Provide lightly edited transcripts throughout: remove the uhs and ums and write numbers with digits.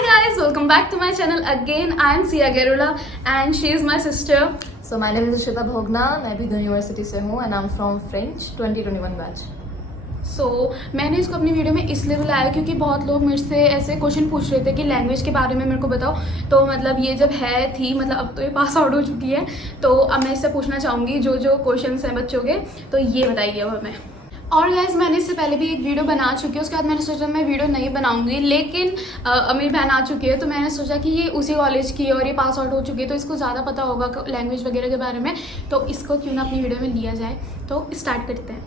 Hi guys, welcome back to my channel again. I am Sia Gerula and she is my sister. So my name is Ishita Bhogna. मैं भी university से हूँ and I'm from French 2021 batch. So मैंने इसको अपनी video में इसलिए बुलाया क्योंकि बहुत लोग मेरे से ऐसे क्वेश्चन पूछ रहे थे कि लैंग्वेज के बारे में मेरे को बताओ. तो मतलब ये जब थी मतलब अब तो ये पास आउट हो चुकी है, तो अब मैं इससे पूछना चाहूँगी जो जो क्वेश्चंस हैं बच्चों के, तो ये बताइए अब हमें. और गाइस मैंने इससे पहले भी एक वीडियो बना चुकी है, उसके बाद मैंने सोचा मैं वीडियो नहीं बनाऊंगी, लेकिन मेरी बहन आ चुकी है तो मैंने सोचा कि ये उसी कॉलेज की है और ये पास आउट हो चुकी है तो इसको ज़्यादा पता होगा लैंग्वेज वगैरह के बारे में, तो इसको क्यों ना अपनी वीडियो में लिया जाए. तो स्टार्ट करते हैं.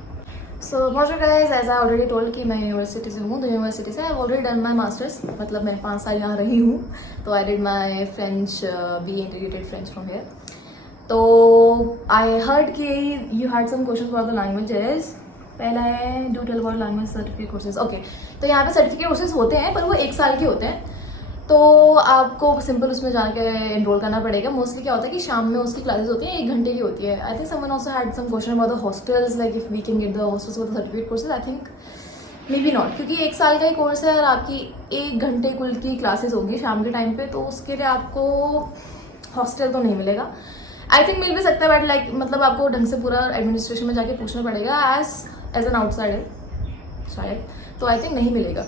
So bonjour guys, as I already told कि मैं यूनिवर्सिटी से हूँ, तो यूनिवर्सिटी से I've already done my masters, मतलब मैं 5 साल यहाँ रही हूँ. तो I did my French BA integrated French from here. तो I heard कि you had some questions about the languages. पहला है do tell about language certificate courses. Okay, तो यहाँ पे सर्टिफिकेट कोर्सेज होते हैं पर वो 1 साल के होते हैं, तो आपको सिंपल उसमें जाके एनरोल करना पड़ेगा. मोस्टली क्या होता है कि शाम में उसकी क्लासेस होती हैं, 1 घंटे की होती है. I think someone also had some question about the hostels, like if we can get the hostels for the certificate courses. I think may be not, क्योंकि 1 साल का ही कोर्स है और आपकी 1 घंटे कुल की क्लासेस होगी शाम के टाइम पे, तो उसके लिए आपको हॉस्टल तो नहीं मिलेगा. आई थिंक मिल भी सकता है बट लाइक मतलब आपको ढंग से पूरा एडमिनिस्ट्रेशन में जाके पूछना पड़ेगा एज एन आउटसाइडर शायद, तो आई थिंक नहीं मिलेगा.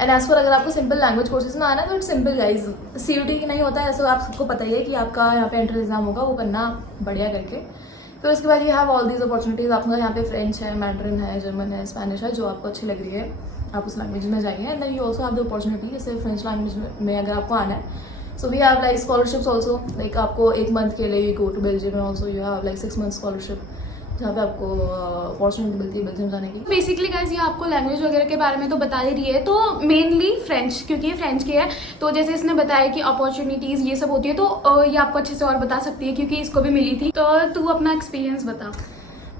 एंड एज फॉर अगर आपको सिंपल लैंग्वेज कोर्सेज में आना है तो इट्स सिंपल गाइज. CUT की नहीं होता है, ऐसा आप सबको पता ही है कि आपका यहाँ पे एंट्रेंस एग्जाम होगा, वो करना बढ़िया करके. फिर उसके बाद ये हैव ऑल दीज अपॉर्चुनिटीज. आपका यहाँ पे फ्रेंच है, मैंड्रिन है, जर्मन है, स्पेनिश है, जो आपको अच्छी लग रही है आप उस लैंग्वेज में जाइए. And then you also have the opportunity, जैसे फ्रेंच लैंग्वेज में अगर आपको आना है, so we have like scholarships also. Like आपको 1 मंथ के लिए go to Belgium, also you have like 6 month scholarship जहाँ पे आपको अपॉर्चुनिटी मिलती है बेल्जियम जाने की. बेसिकली गाइज ये आपको लैंग्वेज वगैरह के बारे में तो बता ही रही है, तो मेनली फ्रेंच, क्योंकि ये फ्रेंच की है, तो जैसे इसने बताया कि अपॉर्चुनिटीज़ ये सब होती है, तो ये आपको अच्छे से और बता सकती है क्योंकि इसको भी मिली थी. तो तू अपना एक्सपीरियंस बता.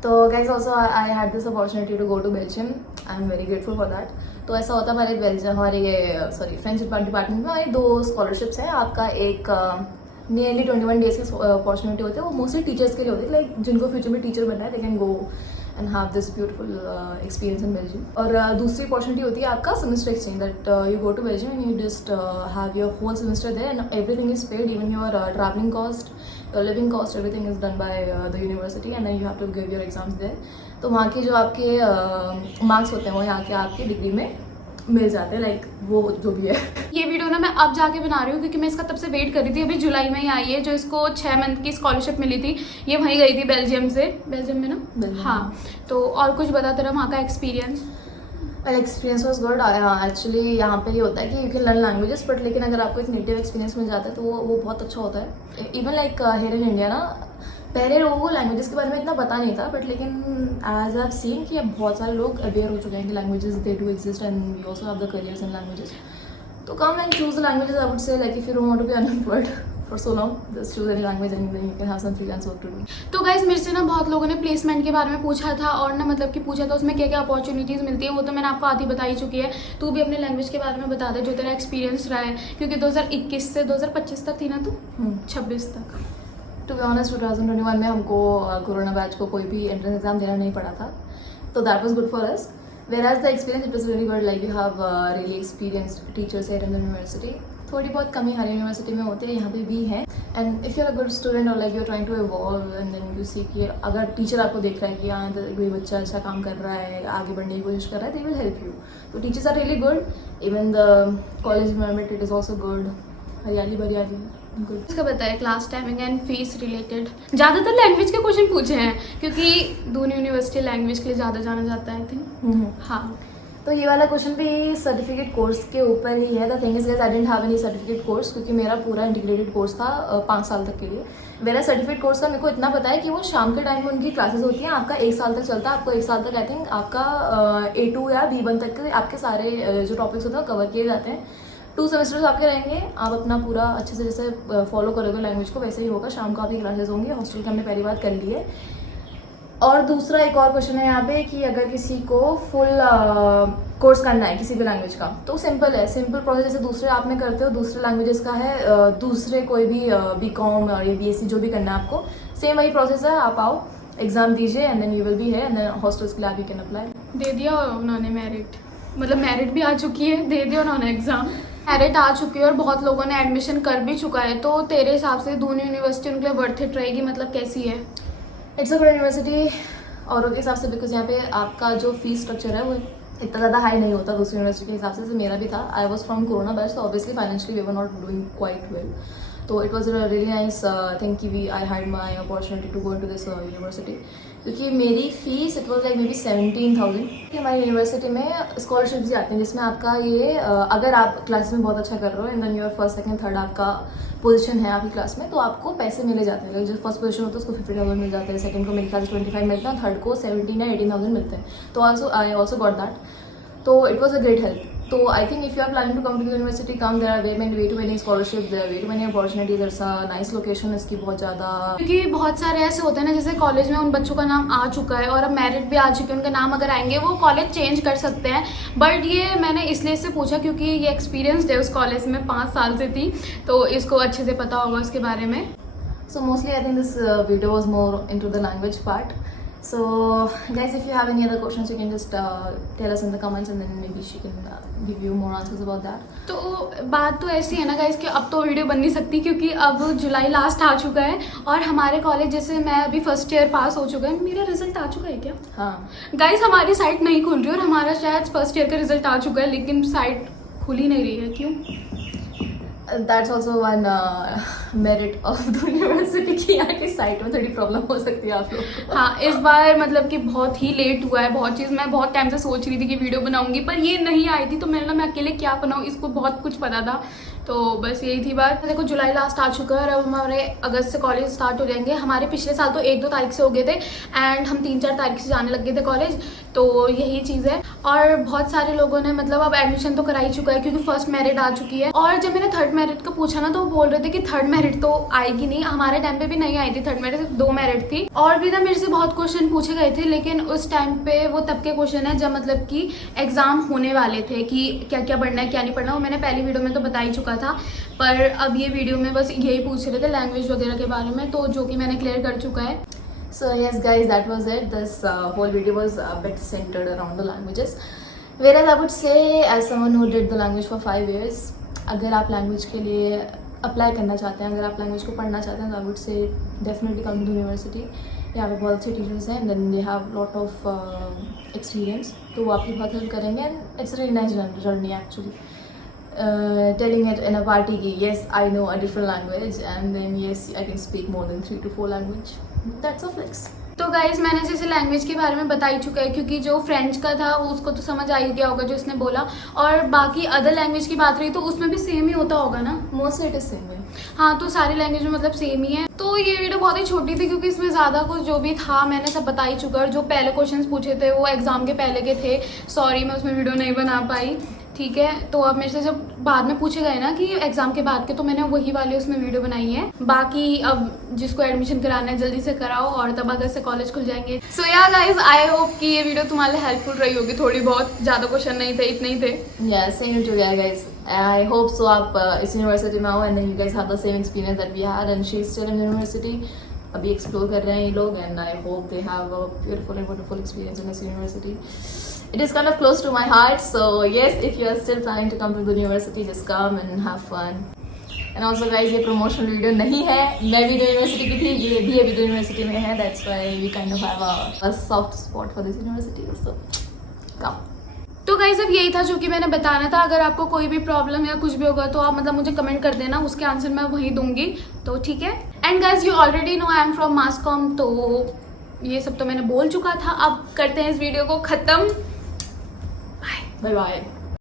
तो guys also I had this opportunity to go to Belgium. I am very grateful for that. तो ऐसा होता है हमारे बेल्जियम, हमारे ये फ्रेंच डिपार्टमेंट में हमारी 2 स्कॉलरशिप्स हैं. आपका एक नियरली 21 डेज की अपॉर्चुनिटी होती है, वो मोस्टली टीचर्स के लिए होती है, लाइक जिनको फ्यूचर में टीचर बनना है they can go and have this beautiful experience in Belgium. और दूसरी अपॉर्चुनिटी होती है आपका semester exchange, that you go to Belgium and you just have your whole semester there and everything is paid, even your travelling cost, your living cost, everything is done by the university and then you have to give your exams there. तो वहाँ के जो आपके marks होते हैं वो यहाँ के आपके डिग्री में मिल जाते हैं, लाइक वो जो भी है. ये वीडियो ना मैं अब जाके बना रही हूँ क्योंकि मैं इसका तब से वेट कर रही थी. अभी जुलाई में ही आई है, जो इसको 6 मंथ की स्कॉलरशिप मिली थी, ये वहीं गई थी बेल्जियम से. बेल्जियम में ना, हाँ. तो और कुछ बता तेरा वहाँ का experience. Well experience was good. Actually यहाँ पे ये होता है कि you can learn languages, but लेकिन अगर आपको एक नेटिव एक्सपीरियंस मिल जाता है तो वो बहुत अच्छा होता है. Even like here in India ना, पहले लोगों को लैंग्वेजेस के बारे में इतना पता नहीं था, बट लेकिन एज आई सीन कि अब बहुत सारे लोग अवेयर हो चुके हैं कि languages they do exist and we also have the careers in languages. तो come and choose the languages. I would say like if you don't want to be unemployed for so long, just choose any language and then you can have some freelance work to do. तो guys मेरे से ना बहुत लोगों ने placement के बारे में पूछा था, और ना मतलब कि पूछा था उसमें क्या क्या अपॉर्चुनिटीज़ मिलती है, वो तो मैंने आपको आधी बता ही चुकी है. तू भी अपने लैंग्वेज के बारे में बता दे जो तेरा एक्सपीरियंस रहा है, क्योंकि 2021 से 2025 तक थी ना तू, 26 तक. टू बी ऑनेस्ट 2021 में हमको कोरोना बैच को कोई भी एंट्रेंस एग्जाम देना नहीं पड़ा था, तो that was good for us. Whereas the experience it was really good, like you have really experienced teachers here in the university. थोड़ी बहुत कमी हर यूनिवर्सिटी में होती है, यहाँ पे भी है. And if you are a good student और like you are trying to evolve and then you see कि अगर टीचर आपको देख रहा है कि हाँ कोई बच्चा अच्छा काम कर रहा है, आगे बढ़ने की कोशिश कर रहा है, दे विल हेल्प यू. तो teachers are really good. Even the college environment it is also good. हरियाली भरियाली गुड. इसका बताया class timing and fees related. ज़्यादातर लैंग्वेज के क्वेश्चन पूछे हैं क्योंकि दून यूनिवर्सिटी लैंग्वेज के लिए ज़्यादा जाना जाता है, आई थिंक. हाँ, तो ये वाला क्वेश्चन भी सर्टिफिकेट कोर्स के ऊपर ही है. The thing is I didn't have any certificate course, क्योंकि मेरा पूरा इंटीग्रेटेड कोर्स था 5 साल तक के लिए. मेरा सर्टिफिकेट कोर्स का मेरे को इतना पता है कि वो शाम के टाइम में उनकी क्लासेस होती हैं. आपका 1 साल तक चलता है. आपको 1 साल तक आई थिंक आपका A2 या B1 तक के आपके सारे जो टॉपिक्स होते हैं वो कवर किए जाते हैं. 2 सेमेस्टर्स आपके रहेंगे. आप अपना पूरा अच्छे से जैसे फॉलो करोगे लैंग्वेज को, वैसे ही होगा. शाम को आपकी क्लासेस होंगी. हॉस्टल की हमने पहली बार कर ली है. और दूसरा एक और क्वेश्चन है यहाँ पे कि अगर किसी को फुल कोर्स करना है किसी भी लैंग्वेज का, तो सिंपल है. सिंपल प्रोसेस जैसे दूसरे आप में करते हो, दूसरे लैंग्वेजेस का है. दूसरे कोई भी BCom और BSc जो भी करना है आपको, सेम वही प्रोसेस है. आप आओ, एग्जाम दीजिए and then you will be है एंड देन हॉस्टल्स के लिए आप यू कैन अप्लाई. दे दिया उन्होंने मेरिट, मतलब मेरिट भी आ चुकी है, दे दिया उन्होंने एग्ज़ाम. मेरिट आ चुकी है और बहुत लोगों ने एडमिशन कर भी चुका है, तो तेरे हिसाब से दून यूनिवर्सिटी उनके लिए वर्थ इट रहेगी, मतलब कैसी है? इट्स अ गुड यूनिवर्सिटी औरों के हिसाब से, बिकॉज यहाँ पे आपका जो फीस स्ट्रक्चर है वो इतना ज़्यादा हाई नहीं होता दूसरी यूनिवर्सिटी के हिसाब से, मेरा भी था। I was from corona batch, तो obviously financially we were not doing quite well, तो it was really nice thing कि we I had my opportunity to go into this university, क्योंकि मेरी fees it was like maybe 17,000। हमारी university में scholarships भी आती हैं जिसमें आपका ये अगर आप क्लास में बहुत अच्छा कर रहे हो and then your first second third आपका पोजीशन है आपकी क्लास में, तो आपको पैसे मिले जाते हैं। जो फर्स्ट पोजीशन होता है उसको 50,000 मिल जाते हैं, सेकंड को मेरे ख्याल से 25 मिलता है, थर्ड को 17 या 18,000 मिलते हैं। तो आई ऑल्सो गॉट दैट, तो it was a great help. तो I think if you are planning to come to the university come, there are way too many scholarship, there are way too many opportunities, it's a nice location इसकी बहुत ज़्यादा, क्योंकि बहुत सारे ऐसे होते हैं ना, जैसे कॉलेज में उन बच्चों का नाम आ चुका है और अब मेरिट भी आ चुकी है, उनका नाम अगर आएंगे वो कॉलेज चेंज कर सकते हैं। बट ये मैंने इसलिए से पूछा क्योंकि ये एक्सपीरियंस है उस कॉलेज में, 5 साल से थी, तो इसको अच्छे से पता होगा उसके बारे में। So mostly I think this video was more into the language part. So guys, if you have any other questions, you can just tell us in the comments and then maybe she can give you more answers about that. तो बात तो ऐसी है ना guys कि अब तो video बन नहीं सकती क्योंकि अब जुलाई लास्ट आ चुका है और हमारे कॉलेज, जैसे मैं अभी फर्स्ट ईयर पास हो चुका है, मेरा रिजल्ट आ चुका है क्या? हाँ गाइस हमारी साइट नहीं खुल रही और हमारा शायद फर्स्ट ईयर का रिजल्ट आ चुका है लेकिन साइट खुल ही नहीं रही है, क्यों? That's also one merit of the university की यहाँ की साइट में थोड़ी प्रॉब्लम हो सकती है आप लोग को। हाँ, इस बार मतलब कि बहुत ही लेट हुआ है, बहुत चीज़ मैं बहुत टाइम से सोच रही थी कि वीडियो बनाऊंगी पर ये नहीं आई थी, तो मैं अकेले क्या बनाऊँ, इसको बहुत कुछ पता था, तो बस यही थी बात। देखो जुलाई लास्ट आ चुका है और अब हमारे अगस्त से कॉलेज स्टार्ट हो जाएंगे। हमारे पिछले साल तो 1-2 तारीख से हो गए थे एंड हम 3-4 तारीख से जाने लग गए थे कॉलेज, तो यही चीज़ है। और बहुत सारे लोगों ने मतलब अब एडमिशन तो करा ही चुका है क्योंकि फर्स्ट मेरिट आ चुकी है। और जब मैंने थर्ड मेरिट का पूछा ना तो वो बोल रहे थे कि थर्ड मेरिट तो आएगी नहीं, हमारे टाइम पे भी नहीं आई थी थर्ड मेरिट, सिर्फ 2 मेरिट थी। और भी ना मेरे से बहुत क्वेश्चन पूछे गए थे लेकिन उस टाइम पे वो तब के क्वेश्चन है जब मतलब कि एग्जाम होने वाले थे कि क्या क्या पढ़ना है क्या नहीं पढ़ना, वो मैंने पहली वीडियो में तो बता ही चुका था। पर अब ये वीडियो में बस यही पूछ रहे थे लैंग्वेज वगैरह के बारे में, तो जो कि मैंने क्लियर कर चुका है। So yes guys, that was it. This whole video was a bit centered around the languages. Whereas I would say as someone who did the language for 5 years, अगर आप लैंग्वेज के लिए अप्लाई करना चाहते हैं, अगर आप लैंग्वेज को पढ़ना चाहते हैं तो I would say definitely come to university. यहाँ पे बहुत अच्छे टीचर्स हैं, then they have lot of experience, तो वो आपकी बहुत हेल्प करेंगे and it's really nice journey actually. Telling it in a party ki yes I know a different language and then yes I can speak more than 3 to 4 language, that's a flex. तो guys मैंने जैसे language के बारे में बता ही चुका है क्योंकि जो फ्रेंच का था उसको तो समझ आ ही गया होगा जो उसने बोला, और बाकी अदर लैंग्वेज की बात रही तो उसमें भी सेम ही होता होगा ना, mostly it is same way. हाँ, तो सारी लैंग्वेज में मतलब सेम ही है। तो ये वीडियो बहुत ही छोटी थी क्योंकि इसमें ज़्यादा कुछ जो भी था मैंने सब बता ही चुका, और जो पहले क्वेश्चंस पूछे थे वो एग्जाम के पहले के थे, सॉरी मैं उसमें वीडियो नहीं बना पाई, ठीक है। तो अब मेरे से जब बाद में पूछे गए ना कि एग्जाम के बाद के, तो मैंने वही वाले उसमें वीडियो बनाई है। बाकी अब जिसको एडमिशन कराना है जल्दी से कराओ और तब अगस्त से कॉलेज खुल जाएंगे। सो या गाइज आई होप कि ये वीडियो तुम्हारे लिए हेल्पफुल रही होगी, थोड़ी बहुत, ज़्यादा क्वेश्चन नहीं थे, इतने ही थे। Yeah, same to you guys. I hope so. आप इस यूनिवर्सिटी में आओ and then you guys have the same experience that we had and she's still in university. अभी एक्सप्लोर कर रहे हैं ये लोग and I hope they have a beautiful and wonderful experience in this university. It is kind of close to my heart, so yes, if you are still planning to come to the university, just come and have fun. And also guys, ये promotional video नहीं है, मैं भी तो university की थी, ये भी अभी तो यूनिवर्सिटी में है, that's why we kind of have a soft spot for this university, so come. तो गाइज अब यही था जो कि मैंने बताना था। अगर आपको कोई भी प्रॉब्लम या कुछ भी होगा तो आप मतलब मुझे कमेंट कर देना, उसके आंसर मैं वही दूंगी, तो ठीक है। And guys you already know I am from mass com, तो ये सब तो मैंने बोल चुका था। अब करते हैं इस वीडियो को खत्म, बाय Bye bye.